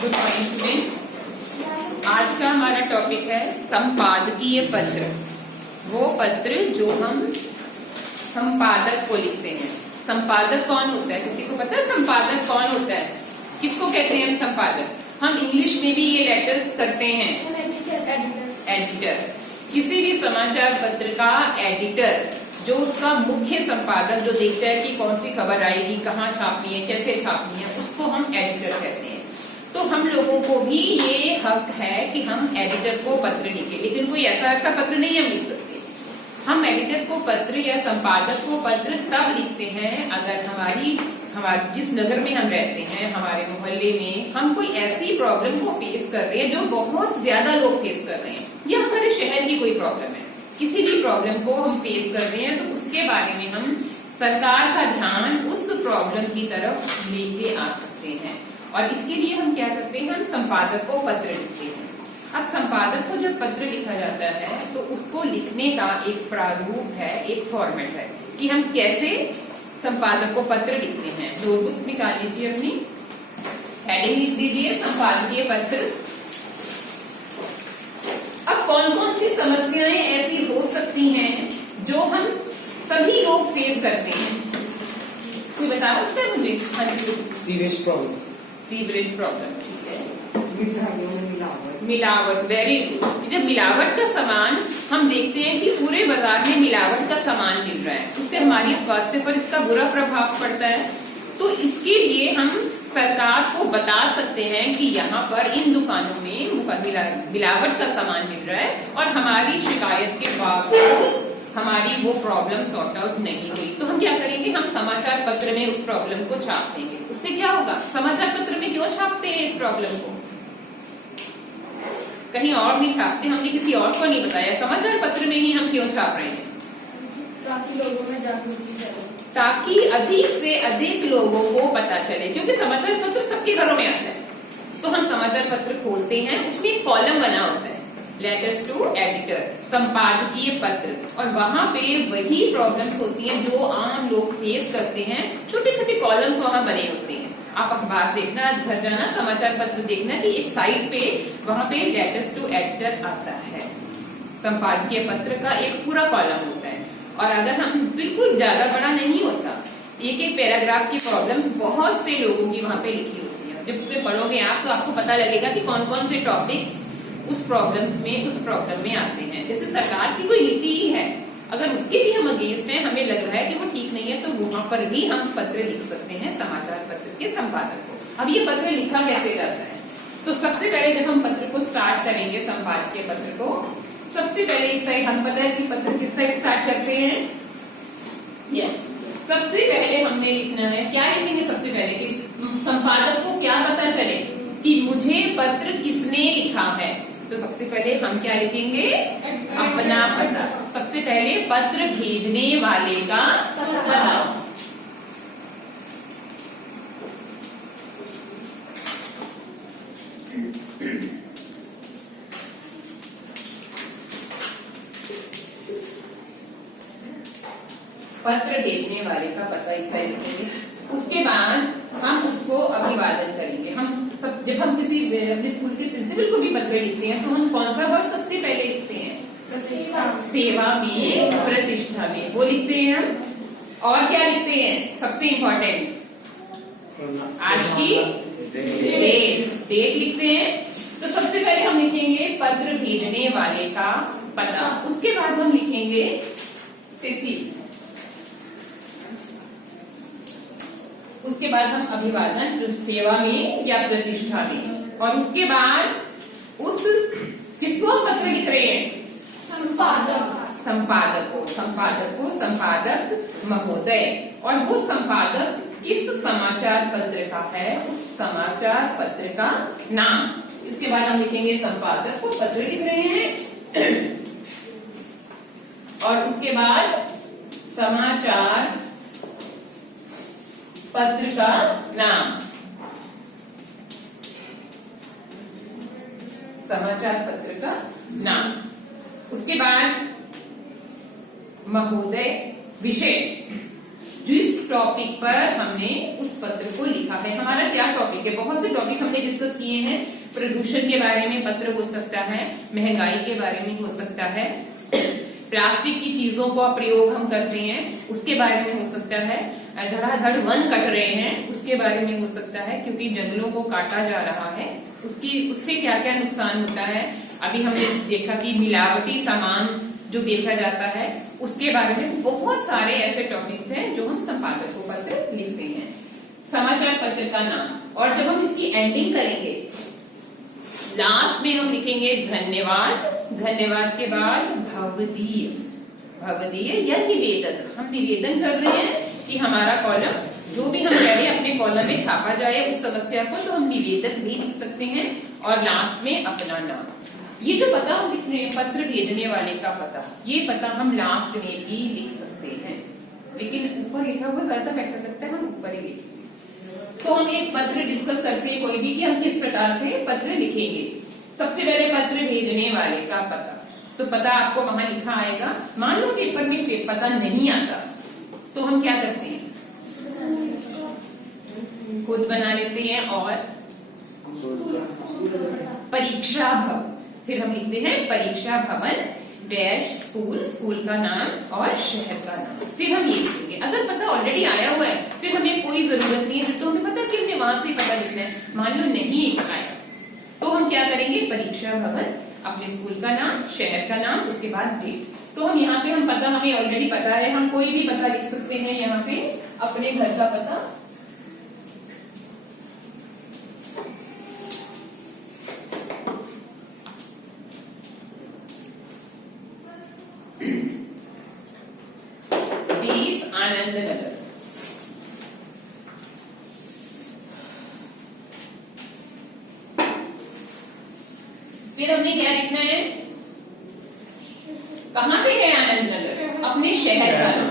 Good morning student. आज का हमारा टॉपिक है संपादकीय पत्र। वो पत्र जो हम संपादक को लिखते हैं। संपादक कौन होता है? किसी को पता है संपादक कौन होता है? किसको कहते हैं हम संपादक? हम इंग्लिश में भी ये लेटर्स करते हैं एडिटर। किसी भी समाचार पत्र का एडिटर, जो उसका मुख्य संपादक, जो देखता है कि कौन सी खबर आएगी, कहाँ छापनी है, कैसे छापनी है, उसको हम एडिटर कहते हैं। तो हम लोगों को भी ये हक है कि हम एडिटर को पत्र लिखें, लेकिन कोई ऐसा पत्र नहीं हम लिख सकते। हम एडिटर को पत्र या संपादक को पत्र तब लिखते हैं अगर हमारी जिस नगर में हम रहते हैं, हमारे मोहल्ले में हम कोई ऐसी प्रॉब्लम को फेस कर रहे हैं जो बहुत ज्यादा लोग फेस कर रहे हैं, या हमारे शहर की कोई प्रॉब्लम है। किसी भी प्रॉब्लम को हम फेस कर रहे हैं तो उसके बारे में हम सरकार का ध्यान उस प्रॉब्लम की तरफ लेके आ सकते हैं, और इसके लिए हम क्या करते हैं, हम संपादक को पत्र लिखते हैं। अब संपादक को जब पत्र लिखा जाता है तो उसको लिखने का एक प्रारूप है, एक फॉर्मेट है कि हम कैसे संपादक को पत्र लिखते हैं। नोटबुक्स निकाल लीजिए अपनी, हेडिंग लिख दीजिए संपादकीय पत्र। अब कौन कौन सी समस्याएं ऐसी हो सकती हैं जो हम सभी लोग फेस करते हैं? कोई बता सकता है मुझे? सीवेज प्रॉब्लम, सीवरेज प्रॉब्लम, ठीक है। मिलावट, वेरी गुड। जब मिलावट का सामान हम देखते हैं कि पूरे बाजार में मिलावट का सामान मिल रहा है, उससे हमारी स्वास्थ्य पर इसका बुरा प्रभाव पड़ता है। तो इसके लिए हम सरकार को बता सकते हैं कि यहाँ पर इन दुकानों में मिलावट का सामान मिल रहा है, और हमारी शिकायत के बावजूद हमारी वो प्रॉब्लम सॉर्ट आउट नहीं हुई। तो हम क्या करेंगे, हम समाचार पत्र में उस प्रॉब्लम को छाप देंगे। उससे क्या होगा, समाचार पत्र में क्यों छापते हैं इस प्रॉब्लम को? कहीं और नहीं छापते, हमने किसी और को नहीं बताया, समाचार पत्र में ही हम क्यों छाप रहे हैं? काफी लोगों में जागरूकता फैले, ताकि अधिक से अधिक लोगों को पता चले, क्योंकि समाचार पत्र सबके घरों में आता है। तो हम समाचार पत्र खोलते हैं, उसमें एक कॉलम बना होता है, लेटर्स टू एडिटर, संपादकीय पत्र, और वहां पे वही प्रॉब्लम्स होती हैं जो आम लोग फेस करते हैं। छोटे छोटे कॉलम्स वहां बने होते हैं। आप अखबार देखना, घर जाना, समाचार पत्र देखना कि एक साइड पे वहां पे लेटर्स टू एडिटर आता है। संपादकीय पत्र का एक पूरा कॉलम होता है, और अगर हम बिल्कुल ज्यादा बड़ा नहीं होता, एक एक पैराग्राफ की प्रॉब्लम्स बहुत से लोगों की वहां पे लिखी होती है। जब उसमें पढ़ोगे आप तो आपको पता लगेगा कि कौन कौन से टॉपिक्स उस प्रॉब्लम में आते हैं। जैसे सरकार की कोई नीति ही है, अगर उसके भी हम अगेंस्ट हैं, हमें लग रहा है कि वो ठीक नहीं है, तो वहां पर भी हम पत्र लिख सकते हैं समाचार पत्र के संपादक को। अब ये पत्र लिखा कैसे जाता है? तो सबसे पहले जब हम पत्र को स्टार्ट करेंगे, संपादकीय पत्र को, सबसे पहले इससे हम पता है कि पत्र किस तरह स्टार्ट करते हैं। यस, सबसे पहले हमने लिखना है, क्या लिखेंगे सबसे पहले कि संपादक को क्या पता चले कि मुझे पत्र किसने लिखा है। तो सबसे पहले हम क्या लिखेंगे, अपना पता। सबसे पहले पत्र भेजने वाले का पता। पत्र भेजने वाले का पता इस तरह लिखेंगे। उसके बाद हम उसको अभिवादन करेंगे। जब हम किसी अपने स्कूल के प्रिंसिपल को भी पत्र लिखते हैं तो हम कौन सा वर्ड सबसे पहले लिखते हैं? सेवा में, प्रतिष्ठा में, वो लिखते हैं हम। और क्या लिखते हैं? सबसे इम्पोर्टेंट आज की डेट लिखते हैं। तो सबसे पहले हम लिखेंगे पत्र भेजने वाले का पता। उसके बाद हम लिखेंगे तिथि। उसके बाद हम अभिवादन, सेवा में या प्रतिष्ठा में। और उसके बाद उस किसको हम पत्र लिख रहे हैं? संपादक को संपादक महोदय। और वो संपादक किस समाचार पत्र का है, उस समाचार पत्र का नाम। इसके बाद हम लिखेंगे संपादक को पत्र लिख रहे हैं, और उसके बाद समाचार पत्र का नाम, समाचार पत्र का नाम। उसके बाद महोदय, विषय, जिस टॉपिक पर हमने उस पत्र को लिखा है। हमारा क्या टॉपिक है? बहुत से टॉपिक हमने हमने डिस्कस किए हैं। प्रदूषण के बारे में पत्र हो सकता है, महंगाई के बारे में हो सकता है, प्लास्टिक की चीजों का प्रयोग हम करते हैं उसके बारे में हो सकता है, धड़ाधड़ वन कट रहे हैं उसके बारे में हो सकता है, क्योंकि जंगलों को काटा जा रहा है उससे क्या क्या नुकसान होता है। अभी हमने देखा कि मिलावटी सामान जो बेचा जाता है उसके बारे में बहुत सारे ऐसे टॉपिक्स हैं जो हम संपादक को पत्र लिखते हैं। समाचार पत्र का नाम, और जब हम इसकी एंडिंग करेंगे लास्ट में हम लिखेंगे धन्यवाद, धन्यवाद के बाद भवदीय, भवदीय या निवेदक। हम निवेदन कर रहे हैं कि हमारा कॉलम जो भी हम कह रहे हैं अपने कॉलम में छापा जाए उस समस्या को, तो हम निवेदक भी लिख सकते हैं और लास्ट में अपना नाम। ये जो पता हम लिख रहे हैं पत्र भेजने वाले का पता, ये पता हम लास्ट में भी लिख सकते हैं, लेकिन ऊपर लिखा हुआ ज्यादा बेटर लगता है, हम ऊपर ही लिखेंगे। तो हम एक पत्र डिस्कस करते हैं कोई भी कि हम किस प्रकार से पत्र लिखेंगे। सबसे पहले पत्र भेजने वाले का पता, तो पता आपको वहां लिखा आएगा। मान लो पेपर में पता नहीं आता तो हम क्या करते हैं, खुद बना लेते हैं और परीक्षा भवन, फिर हम लिखते हैं परीक्षा भवन डैश स्कूल, स्कूल का नाम और शहर का नाम, फिर हम ये लिखेंगे। अगर पता ऑलरेडी आया हुआ है फिर हमें कोई जरूरत नहीं है, तो हमें पता कि हमने वहां से पता लिखना है। मान लो नहीं आया तो हम क्या करेंगे, परीक्षा भवन, अपने स्कूल का नाम, शहर का नाम, उसके बाद डेट। तो हम यहाँ पे हम पता हमें ऑलरेडी पता है, हम कोई भी पता लिख सकते हैं यहाँ पे, अपने घर का पता, आनंद नगर, फिर हमने क्या लिखना है, कहां पे है आनंद नगर, अपने शहर का नाम,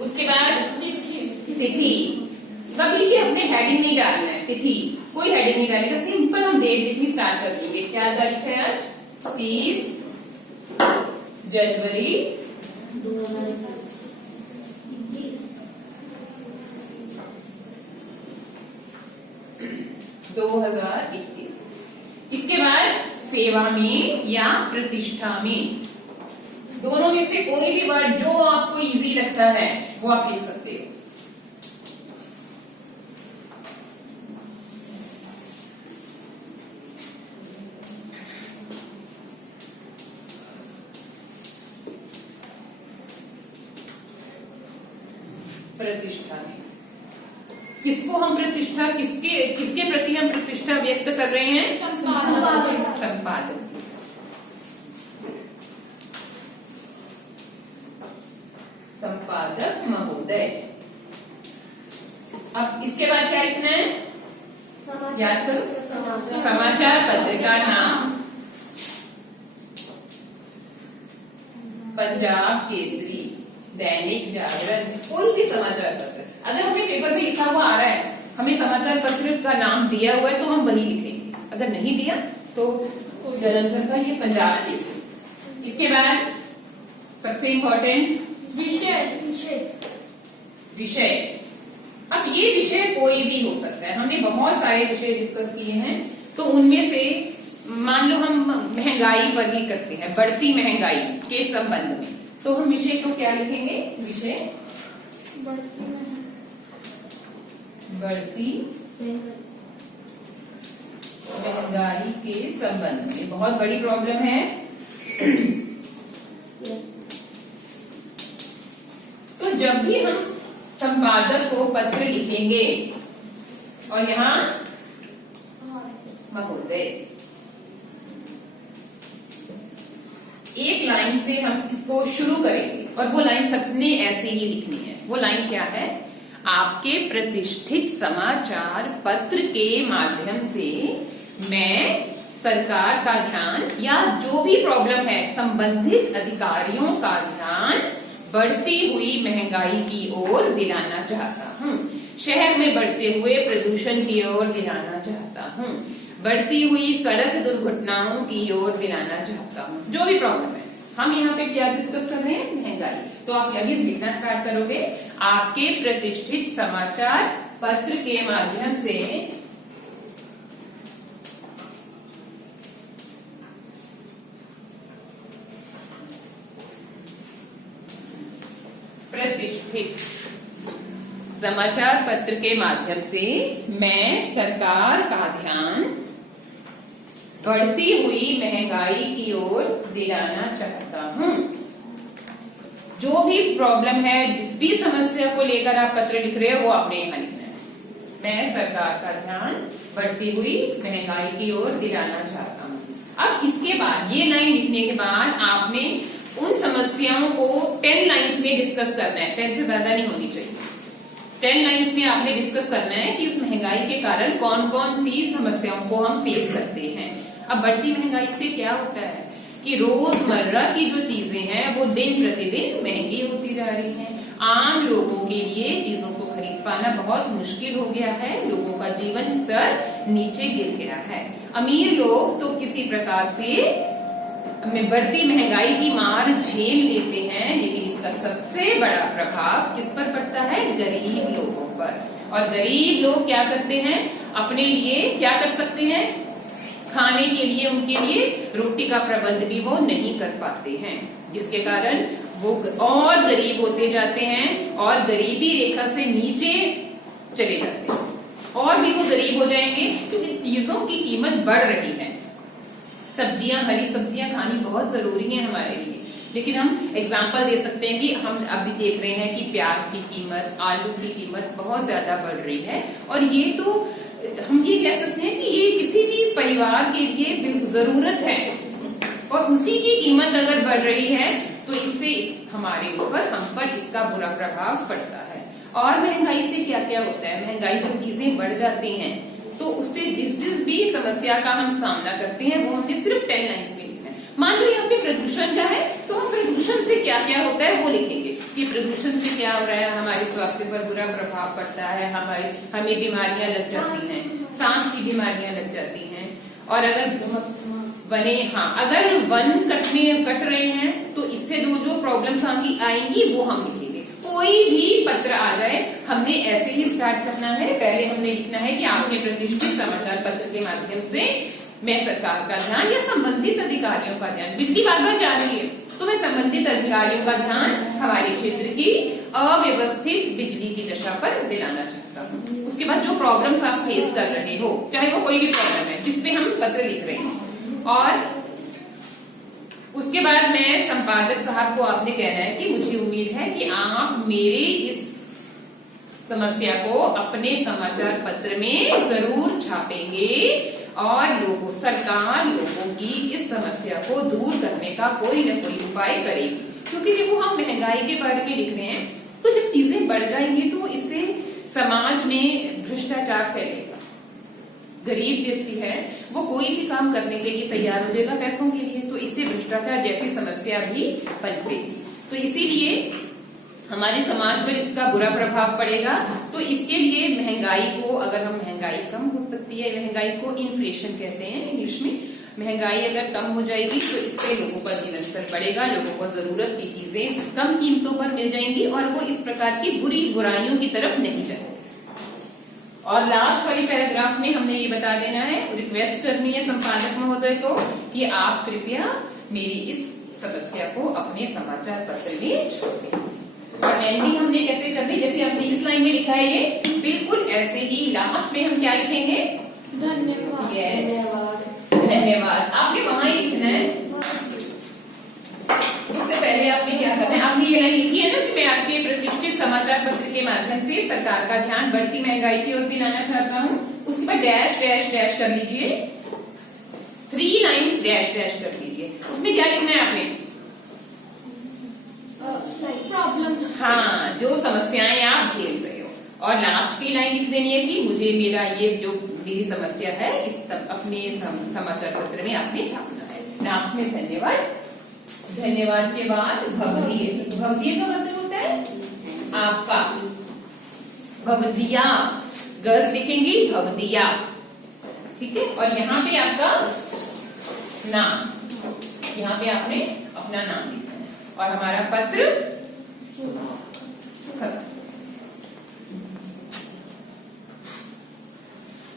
उसके बाद तिथि, कभी भी अपने हेडिंग नहीं डालना है, तिथि कोई हेडिंग नहीं डालेगा, सिंपल हम डेट लिखनी स्टार्ट कर देंगे। क्या तारीख है आज, 30 जनवरी 2021। इसके बाद सेवा में या प्रतिष्ठा में, दोनों में से कोई भी वर्ड जो आपको इजी लगता है वो आप लिख सकते हो। प्रतिष्ठा में किसको हम प्रतिष्ठा, किसके प्रति हम प्रतिष्ठा व्यक्त कर रहे हैं, संपादक। संपादक महोदय। अब इसके बाद क्या लिखना है, याद करो, समाचार पत्र का नाम, पंजाब केसरी, दैनिक जागरण, कोई भी समाचार पत्र। अगर हमें पेपर में लिखा हुआ आ रहा है, हमें समाचार पत्र का नाम दिया हुआ है तो हम वही लिखेंगे, अगर नहीं दिया तो जलंधर का ये पंजाब केसरी। इसके बाद सबसे इम्पोर्टेंट विषय। अब ये विषय कोई भी हो सकता है, हमने बहुत सारे विषय डिस्कस किए हैं, तो उनमें से मान लो हम महंगाई पर ही करते हैं, बढ़ती महंगाई के संबंध में, तो हम विषय को क्या लिखेंगे, विषय बढ़ती महंगाई के संबंध में। बहुत बड़ी प्रॉब्लम है, तो जब भी हम संपादक को पत्र लिखेंगे और यहाँ महोदय, एक लाइन से हम इसको शुरू करेंगे और वो लाइन सबने ऐसे ही लिखनी है। वो लाइन क्या है, आपके प्रतिष्ठित समाचार पत्र के माध्यम से मैं सरकार का ध्यान या जो भी प्रॉब्लम है संबंधित अधिकारियों का ध्यान बढ़ती हुई महंगाई की ओर दिलाना चाहता हूँ, शहर में बढ़ते हुए प्रदूषण की ओर दिलाना चाहता हूँ, बढ़ती हुई सड़क दुर्घटनाओं की ओर दिलाना चाहता हूँ। जो भी प्रॉब्लम है, हम यहाँ पे क्या डिस्कस कर रहे हैं, महंगाई। तो आप अभी लिखना स्टार्ट करोगे, आपके प्रतिष्ठित समाचार पत्र के माध्यम से समाचार पत्र के माध्यम से मैं सरकार का ध्यान बढ़ती हुई महंगाई की ओर दिलाना चाहता हूं। जो भी प्रॉब्लम है, जिस भी समस्या को लेकर आप पत्र लिख रहे हो, वो आपने यहां लिखना है। मैं सरकार का ध्यान बढ़ती हुई महंगाई की ओर दिलाना चाहता हूं। अब इसके बाद ये लाइन लिखने के बाद आपने उन समस्याओं को 10 लाइन्स में डिस्कस करना है। 10 से ज्यादा नहीं होनी चाहिए। 10 लाइन्स में आपने डिस्कस करना है कि उस महंगाई के कारण कौन कौन सी समस्याओं को हम फेस करते हैं। अब बढ़ती महंगाई से क्या होता है कि रोजमर्रा की जो चीजें हैं वो दिन प्रतिदिन महंगी होती जा रही हैं। आम लोगों के लिए चीजों को खरीद पाना बहुत मुश्किल हो गया है। लोगों का जीवन स्तर नीचे गिर गया है। अमीर लोग तो किसी प्रकार से बढ़ती महंगाई की मार झेल लेते हैं, लेकिन इसका सबसे बड़ा प्रभाव किस पर पड़ता है? गरीब लोगों पर। और गरीब लोग क्या करते हैं? अपने लिए क्या कर सकते हैं? खाने के लिए, उनके लिए रोटी का प्रबंध भी वो नहीं कर पाते हैं, जिसके कारण वो और गरीब होते जाते हैं और गरीबी रेखा से नीचे चले जाते हैं। और भी वो गरीब हो जाएंगे क्योंकि चीजों की कीमत बढ़ रही है। सब्जियां, हरी सब्जियां खानी बहुत जरूरी है हमारे लिए, लेकिन हम एग्जाम्पल दे सकते हैं कि हम अभी देख रहे हैं कि प्याज की कीमत, आलू की कीमत बहुत ज्यादा बढ़ रही है। और ये तो हम ये कह सकते हैं कि ये किसी भी परिवार के लिए जरूरत है, और उसी की कीमत अगर बढ़ रही है तो इससे हमारे ऊपर, हम पर इसका बुरा प्रभाव पड़ता है। और महंगाई से क्या क्या होता है? महंगाई जब चीजें बढ़ जाती हैं तो उससे जिस भी समस्या का हम सामना करते हैं वो हमने सिर्फ 10 लाइन्स में लिखना है। मान लो यहाँ पे प्रदूषण का है तो हम प्रदूषण से क्या क्या होता है वो लिखेंगे कि प्रदूषण से क्या हो रहा है, हमारे स्वास्थ्य पर बुरा प्रभाव पड़ता है, हमें बीमारियां लग जाती हैं, सांस की बीमारियां लग जाती हैं। और अगर अगर वन कट रहे हैं तो इससे जो प्रॉब्लम्स आएंगी वो हम लिखेंगे। कोई भी पत्र आ जाए हमने ऐसे ही स्टार्ट करना है। पहले हमने लिखना है कि आपने प्रतिष्ठित समाचार पत्र के माध्यम से मैं सरकार का ध्यान या संबंधित अधिकारियों का ध्यान, बिजली बार बार जा रही है तो मैं संबंधित अधिकारियों का ध्यान हमारे क्षेत्र की अव्यवस्थित बिजली की दशा पर दिलाना चाहता हूँ। उसके बाद जो प्रॉब्लम्स आप फेस कर रहे हो, चाहे वो कोई भी प्रॉब्लम है जिसपे हम पत्र लिख रहे हैं, और उसके बाद मैं संपादक साहब को आपने कहना है कि मुझे उम्मीद है कि आप मेरे इस समस्या को अपने समाचार पत्र में जरूर छापेंगे और सरकार लोगों की इस समस्या को दूर करने का कोई न कोई उपाय करेगी। क्योंकि देखो, हम महंगाई के बारे में लिख रहे हैं तो जब चीजें बढ़ जाएंगी तो इससे समाज में भ्रष्टाचार फैलेगा। गरीब व्यक्ति है वो कोई भी काम करने के लिए तैयार हो जाएगा पैसों के लिए, तो इससे भ्रष्टाचार जैसी समस्या भी पनपेगी। तो इसीलिए हमारे समाज पर इसका बुरा प्रभाव पड़ेगा। तो इसके लिए महंगाई को, अगर हम महंगाई कम हो सकती है, महंगाई को इन्फ्लेशन कहते हैं इंग्लिश में, महंगाई अगर कम हो जाएगी तो इससे लोगों का जीवन स्तर बढ़ेगा, लोगों को जरूरत की चीजें कम कीमतों पर मिल जाएंगी और वो इस प्रकार की बुराइयों की तरफ नहीं जाएंगे। और लास्ट वाली पैराग्राफ में हमने ये बता देना है, रिक्वेस्ट करनी है संपादक महोदय को कि आप कृपया मेरी इस समस्या को अपने समाचार पत्र में छापें। और एंडिंग हमने कैसे करनी, जैसे हमने इस लाइन में लिखा है ये बिल्कुल ऐसे ही लास्ट में हम क्या लिखेंगे? धन्यवाद। धन्यवाद। आपने वहां ही लिखना है, उससे पहले आपने क्या करना है? आपने ये लाइन लिखी है ना कि मैं आपके प्रतिष्ठित समाचार पत्र के माध्यम से सरकार का ध्यान बढ़ती महंगाई की ओर दिलाना चाहता हूँ। उसके बाद डैश डैश डैश कर लीजिए, 3 लाइन्स डैश डैश कर लीजिए। उसमें क्या लिखना है आपने? प्रॉब्लम, हाँ, जो समस्याएं आप झेल रहे हो। और लास्ट की लाइन लिख देनी है कि मुझे मेरा ये जो मेरी समस्या है इस अपने समाचार पत्र में आपने छापना है। लास्ट में धन्यवाद। धन्यवाद के बाद भवदीय। भवदीय का मतलब होता है आपका। भवदिया, गर्ल्स लिखेंगी भवदिया, ठीक है। और यहाँ पे आपका नाम, यहाँ पे आपने अपना नाम लिखना है। और हमारा पत्र